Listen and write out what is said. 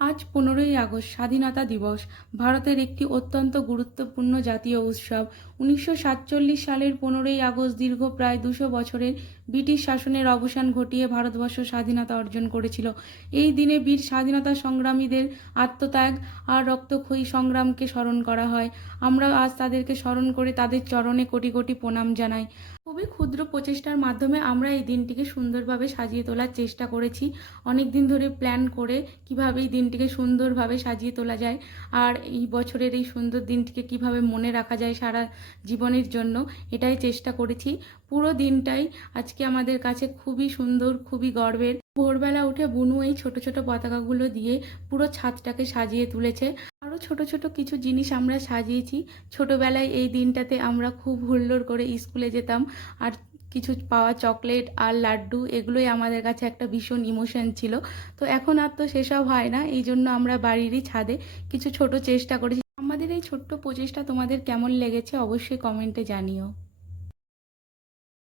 আজ 15ই আগস্ট স্বাধীনতা দিবস। ভারতের একটি অত্যন্ত গুরুত্বপূর্ণ জাতীয় উৎসব। 1947 সালের 15ই আগস্ট দীর্ঘ প্রায় 200 বছরের ব্রিটিশ শাসনের অবসান ঘটিয়ে ভারতবর্ষ স্বাধীনতা অর্জন করেছিল। এই দিনে বীর স্বাধীনতা সংগ্রামীদের আত্মত্যাগ আর রক্তক্ষয়ী সংগ্রামকে স্মরণ করা হয়। আমরা আজ তাদেরকে স্মরণ করে তাদের চরণে কোটি কোটি প্রণাম জানাই। খুবই ক্ষুদ্র প্রচেষ্টার মাধ্যমে আমরা এই দিনটিকে সুন্দরভাবে সাজিয়ে তোলার চেষ্টা করেছি। অনেক দিন ধরে প্ল্যান করে কিভাবে এই দিনটিকে সুন্দরভাবে সাজিয়ে তোলা যায় আর এই বছরের এই সুন্দর দিনটিকে কিভাবে মনে রাখা যায় সারা জীবনের জন্য, এটাই চেষ্টা করেছি। পুরো দিনটাই আজকে আমাদের কাছে খুবই সুন্দর, খুবই গর্বের। ভোরবেলা উঠে বুনু এই ছোট ছোট পতাকাগুলো দিয়ে পুরো ছাদটাকে সাজিয়ে তুলেছে। আরও ছোট ছোট কিছু জিনিস আমরা সাজিয়েছি। ছোটবেলায় এই দিনটাতে আমরা খুব হুল্লোড় করে স্কুলে যেতাম আর কিছু পাওয়া চকলেট আর লাড্ডু এগুলোই আমাদের কাছে একটা ভীষণ ইমোশন ছিল। তো এখন আর তো সেসব হয় না, এই জন্য আমরা বাড়িরই ছাদে কিছু ছোট চেষ্টা করেছি। আমাদের এই ছোট্ট প্রচেষ্টা তোমাদের কেমন লেগেছে অবশ্যই কমেন্টে জানিও।